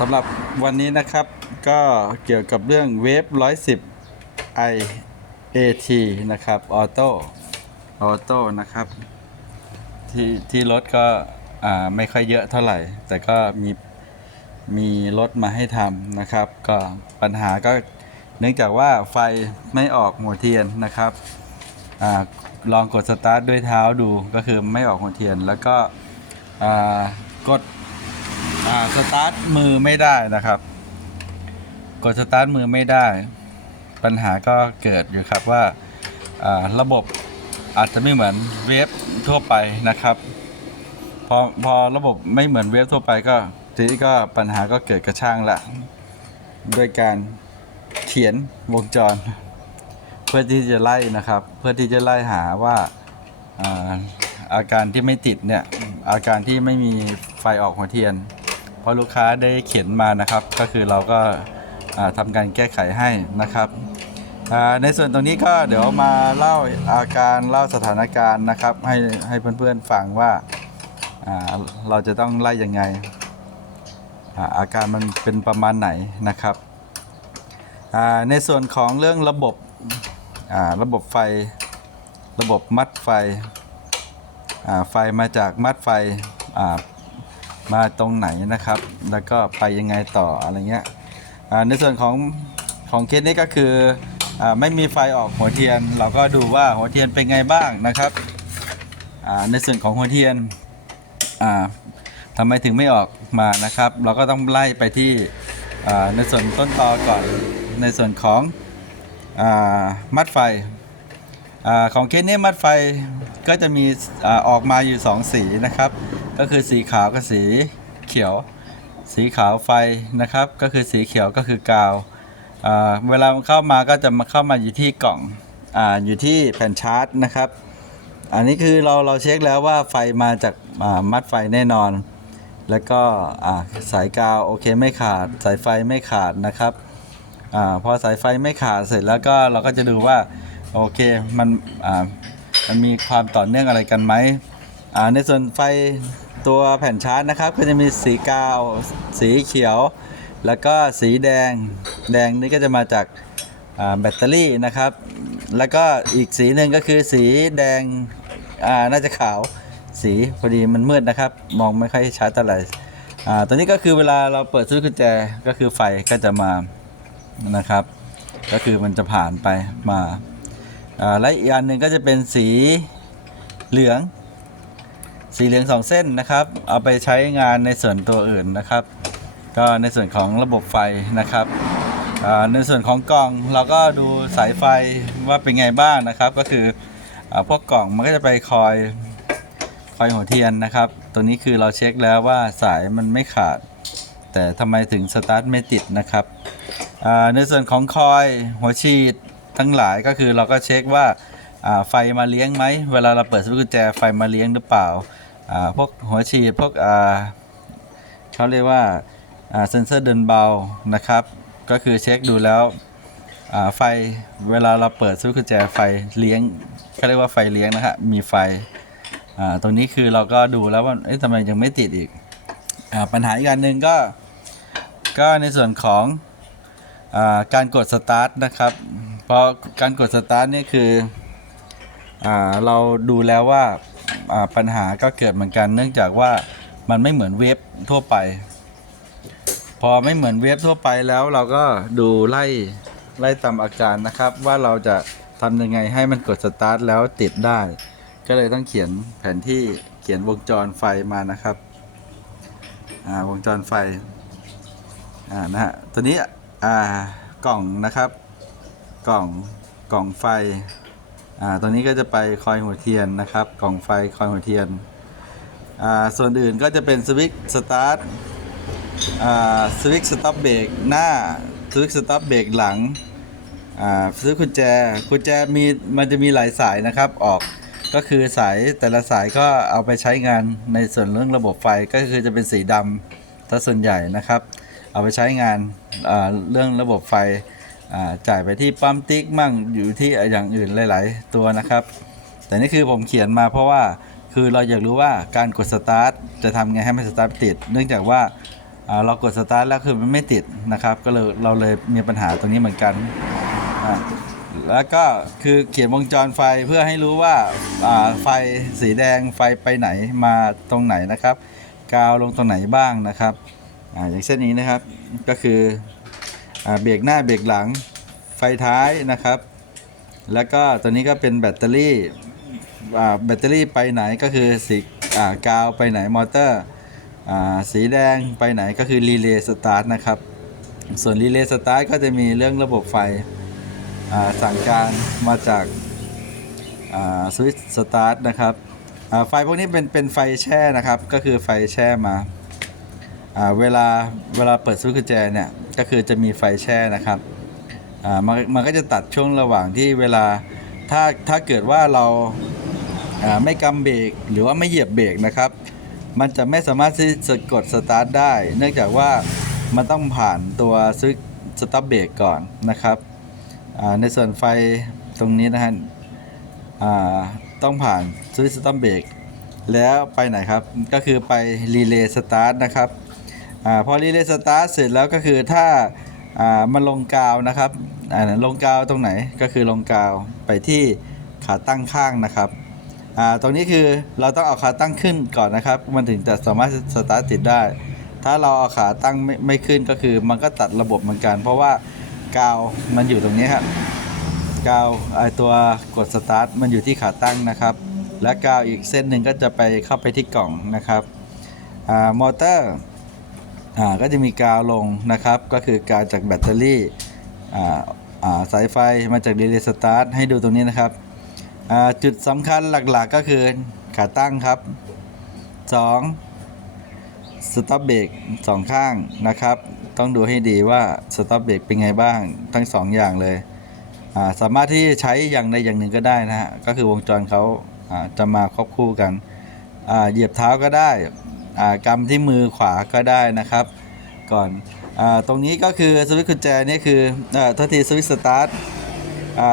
สำหรับวันนี้นะครับก็เกี่ยวกับเรื่องเวฟ110 i at นะครับออโต้ออโต้นะครับ ที่ที่รถก็ไม่ค่อยเยอะเท่าไหร่ แต่ก็มีมีรถมาให้ทำนะครับ ก็ปัญหาก็เนื่องจากว่าไฟไม่ออกหัวเทียนนะครับอลองกดสตาร์ทด้วยเท้าดูก็คือไม่ออกหัวเทียน แล้วก็กด สตาร์ทมือไม่ได้นะครับ กดสตาร์ทมือไม่ได้ ปัญหาก็เกิดอยู่ครับว่าอ่าระบบอาจจะไม่เหมือนเวฟทั่วไปนะครับ พอพอระบบไม่เหมือนเวฟทั่วไปก็ทีนี้ก็ปัญหาก็เกิดกระช่างละด้วยการเขียนวงจร เพื่อที่จะไล่นะครับ เพื่อที่จะไล่หาว่าอาอาการที่ไม่ติดเนี่ยอาการที่ไม่มีไฟออกหัวเทียน ราะลูกค้าได้เขียนมานะครับ ก็คือเราก็อ่าทำการแก้ไขให้นะครับในส่วนตรงนี้ก็เดี๋ยวมาเล่าอาการเล่าสถานการณ์นะครับ ให้ให้เพื่อนๆฟังว่าเราจะต้องไล่ยังไง อาการมันเป็นประมาณไหนนะครับในส่วนของเรื่องระบบระบบไฟ ระบบมัดไฟไฟมาจากมัดไฟ มาตรงไหนนะครับ แล้วก็ไปยังไงต่ออะไรเงี้ยในส่วนของของเคสนี้ก็คืออไม่มีไฟออกหัวเทียน เราก็ดูว่าหัวเทียนเป็นไงบ้างนะครับในส่วนของหัวเทียนทำไมถึงไม่ออกมานะครับ เราก็ต้องไล่ไปที่ในส่วนต้นตอก่อนในส่วนของอมัดไฟอของเคสนี้มัดไฟก็จะมีอออกมาอยู่ 2 สีนะครับ ก็คือสีขาวกับสีเขียว สีขาวไฟนะครับ ก็คือสีเขียวก็คือกาวอ่าเวลามันเข้ามาก็จะมาเข้ามาอยู่ที่กล่องออยู่ที่แผ่นชาร์จนะครับ อันนี้คือเราเราเช็คแล้วว่าไฟมาจากามัดไฟแน่นอน แล้วก็สายกาวโอเคไม่ขาด สายไฟไม่ขาดนะครับอพอสายไฟไม่ขาดเสร็จแล้วก็เราก็จะดูว่าโอเคมันมันมีความต่อเนื่องอะไรกันไหมในส่วนไฟ ตัวแผ่นชาร์จนะครับก็จะมีสีกาว สีเขียว แล้วก็สีแดง แดงนี่ก็จะมาจากแบตเตอรี่นะครับ แล้วก็อีกสีหนึ่งก็คือสีแดงน่าจะขาวสีพอดีมันมืดนะครับ มองไม่ค่อยชัดเท่าไหร่ตัวนี้ก็คือเวลาเราเปิดสวิตช์กุญแจก็คือไฟก็จะมานะครับ ก็คือมันจะผ่านไปมาและอีกอันหนึ่งก็จะเป็นสีเหลือง สีเหลืองสองเส้นนะครับ เอาไปใช้งานในส่วนตัวอื่นนะครับ ก็ในส่วนของระบบไฟนะครับในส่วนของกล่องเราก็ดูสายไฟว่าเป็นไงบ้างนะครับ ก็คืออพวกกล่องมันก็จะไปคอยคอยหัวเทียนนะครับ ตัวนี้คือเราเช็คแล้วว่าสายมันไม่ขาด แต่ทำไมถึงสตาร์ทไม่ติดนะครับในส่วนของคอยหัวฉีดทั้งหลายก็คือเราก็เช็คว่าไฟมาเลี้ยงไหมเวลาเราเปิดสวิตช์กุญแจไฟมาเลี้ยงหรือเปล่า พวกหัวฉีดพวกเขาเรียกว่าเซนเซอร์เดินเบานะครับ ก็คือเช็คดูแล้วไฟเวลาเราเปิดสวิตช์กุญแจไฟเลี้ยงเขาเรียกว่าไฟเลี้ยงนะฮะมีไฟตรงนี้คือเราก็ดูแล้วว่าทำไมยังไม่ติดอีกอปัญหาอีกอันหนึ่งก็ก็ในส่วนของอาการกดสตาร์ทนะครับเพราะการกดสตาร์ทนี่คืออเราดูแล้วว่า ปัญหาก็เกิดเหมือนกัน เนื่องจากว่ามันไม่เหมือนเว็บทั่วไป พอไม่เหมือนเว็บทั่วไปแล้วเราก็ดูไล่ไล่ตามอาการนะครับ ว่าเราจะทำยังไงให้มันกดสตาร์ทแล้วติดได้ ก็เลยต้องเขียนแผนที่เขียนวงจรไฟมานะครับอ่าวงจรไฟอ่านะฮะตัวนี้อ่ากล่องนะครับ กล่องกล่องไฟ อ่าตัวนี้ก็จะไปคอยหัวเทียนนะครับกล่องไฟคอยหัวเทียนอ่าส่วนอื่นก็จะเป็นสวิตช์สตาร์ทอ่าสวิตช์สต็อปเบรกหน้าสวิตช์สต็อปเบรกหลังอ่าซื้อกุญแจกุญแจมีมันจะมีหลายสายนะครับออกก็คือสายแต่ละสายก็เอาไปใช้งานในส่วนเรื่องระบบไฟก็คือจะเป็นสีดำถ้าส่วนใหญ่นะครับ เอาไปใช้งานอ่าเรื่องระบบไฟ จ่ายไปที่ปั๊มติ๊กมั่งอยู่ที่อย่างอื่นหลาย ๆ ตัวนะครับ แต่นี่คือผมเขียนมาเพราะว่าคือเราอยากรู้ว่าการกดสตาร์ทจะทำไงให้มันสตาร์ทติด เนื่องจากว่าเรากดสตาร์ทแล้วคือมันไม่ติดนะครับ ก็เลยเราเลยมีปัญหาตรงนี้เหมือนกัน แล้วก็คือเขียนวงจรไฟเพื่อให้รู้ว่าไฟสีแดงไฟไปไหนมาตรงไหนนะครับ กาวลงตรงไหนบ้างนะครับออย่างเช่นนี้นะครับก็คือ เบรกหน้าเบรกหลังไฟท้ายนะครับ แล้วก็ตัวนี้ก็เป็นแบตเตอรี่แบตเตอรี่ไปไหนก็คือสีอากาวไปไหนมอเตอร์อสีแดงไปไหนก็คือรีเลย์สตาร์ทนะครับ ส่วนรีเลย์สตาร์ทก็จะมีเรื่องระบบไฟสั่งการมาจากสวิตช์สตาร์ทนะครับไฟพวกนี้เป็นเป็นไฟแช่นะครับ ก็คือไฟแช่มา เวลาเวลาเปิดสวิตช์กุญแจเนี่ยก็คือจะมีไฟแช่นะครับอ่ามันมันก็จะตัดช่วงระหว่างที่เวลาถ้าถ้าเกิดว่าเราอ่าไม่กำเบรกหรือว่าไม่เหยียบเบรกนะครับ มันจะไม่สามารถที่จะกดสตาร์ทได้ เนื่องจากว่ามันต้องผ่านตัวสวิตช์สต็อปเบรกก่อนนะครับอ่าในส่วนไฟตรงนี้นะฮะอ่าต้องผ่านสวิตช์สต็อปเบรกแล้วไปไหนครับ ก็คือไปรีเลย์สตาร์ทนะครับ อพอรีเลย์สตาร์ทเสร็จแล้วก็คือถ้าอ่ามันลงกาวนะครับอ่าลงกาวตรงไหนก็คือลงกาวไปที่ขาตั้งข้างนะครับอ่าตรงนี้คือเราต้องเอาขาตั้งขึ้นก่อนนะครับ มันถึงจะสามารถสตาร์ทติดได้ ถ้าเราเอาขาตั้งไม่ไม่ขึ้นก็คือมันก็ตัดระบบเหมือนกัน เพราะว่ากาวมันอยู่ตรงนี้ครับกาวไอตัวกดสตาร์ทมันอยู่ที่ขาตั้งนะครับ และกาวอีกเส้นหนึ่งก็จะไปเข้าไปที่กล่องนะครับอ่ามอเตอร์ อ่าก็จะมีกาวลงนะครับ ก็คือกาวจากแบตเตอรี่อ่าอ่าสายไฟมาจากเรเลย์สตาร์ทให้ดูตรงนี้นะครับอ่าจุดสำคัญหลักๆก็คือขาตั้งครับ 2 สต็อปเบรกสองข้างนะครับ ต้องดูให้ดีว่าสต็อปเบรกเป็นไงบ้างทั้งสองอย่างเลยอ่าสามารถที่ใช้อย่างใดอย่างหนึ่งก็ได้นะฮะก็คือวงจรเขาอ่าจะมาควบคู่กันอ่าเหยียบเท้าก็ได้ กำที่มือขวาก็ได้นะครับ ก่อนอตรงนี้ก็คือสวิตช์กุญแจนี่คือเอ่อโทษทีสวิตช์สตาร์ท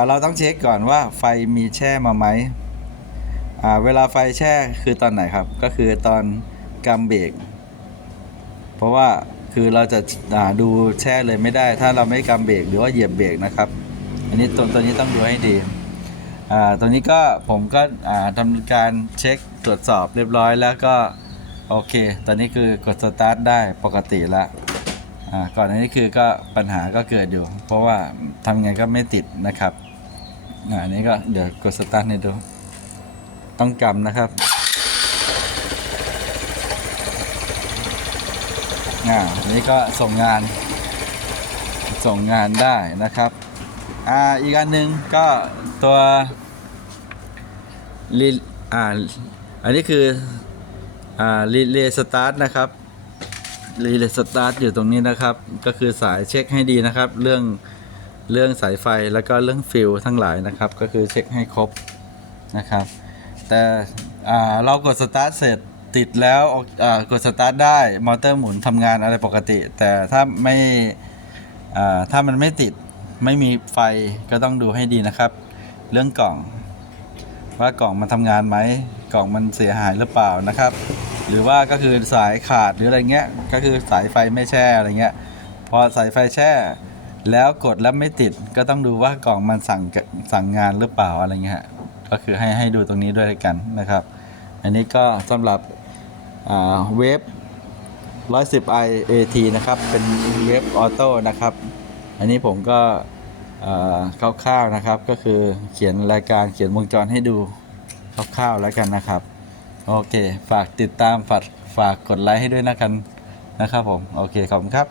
เราต้องเช็คก่อนว่าไฟมีแช่มาไหมเวลาไฟแช่คือตอนไหนครับ ก็คือตอนกำเบรกเพราะว่าคือเราจะดูแช่เลยไม่ได้ ถ้าเราไม่กำเบรกหรือว่าเหยียบเบรกนะครับ อันนี้ตัวตัวนี้ต้องดูให้ดีตรงนี้ก็ผมก็ทำการเช็คตรวจสอบเรียบร้อยแล้วก็ โอเค ตอนนี้คือกดสตาร์ทได้ปกติละอ่าก่อนหน้านี้คือก็ปัญหาก็เกิดอยู่ เพราะว่าทำไงก็ไม่ติดนะครับอ่าอันนี้ก็เดี๋ยวกดสตาร์ทให้ดู ต้องกำนะครับอ่าอันนี้ก็ส่งงาน ส่งงานได้นะครับอ่าอีกอันหนึ่งก็ตัวรีอ่าอันนี้คือ อ่ารีเลย์สตาร์ทนะครับรีเลย์สตาร์ทอยู่ตรงนี้นะครับ ก็คือสายเช็คให้ดีนะครับ เรื่องเรื่องสายไฟแล้วก็เรื่องฟิลทั้งหลายนะครับ ก็คือเช็คให้ครบนะครับ แต่เรากดสตาร์ทเสร็จติดแล้วกดสตาร์ทได้มอเตอร์หมุนทำงานอะไรปกติ แต่ถ้าไม่ถ้ามันไม่ติดไม่มีไฟก็ต้องดูให้ดีนะครับ เรื่องกล่อง ว่ากล่องมันทำงานไหม กล่องมันเสียหายหรือเปล่านะครับ หรือว่าก็คือสายขาดหรืออะไรเงี้ยก็คือสายไฟไม่แช่อะไรเงี้ยพอสายไฟแช่ แล้วกดแล้วไม่ติดก็ต้องดูว่ากล่องมันสั่งสั่งงานหรือเปล่าอะไรเงี้ยก็คือให้ให้ดูตรงนี้ด้วยกันนะครับ อันนี้ก็สำหรับอ่าเวฟ 110i AT นะครับ เป็นเวฟออโต้นะครับ อันนี้ผมก็คร่าวๆนะครับ ก็คือเขียนรายการเขียนวงจรให้ดู คร่าวๆแล้วกันนะครับ โอเค ฝากติดตามฝากฝากกดไลค์ให้ด้วยนะกันนะครับผม โอเค ขอบคุณครับ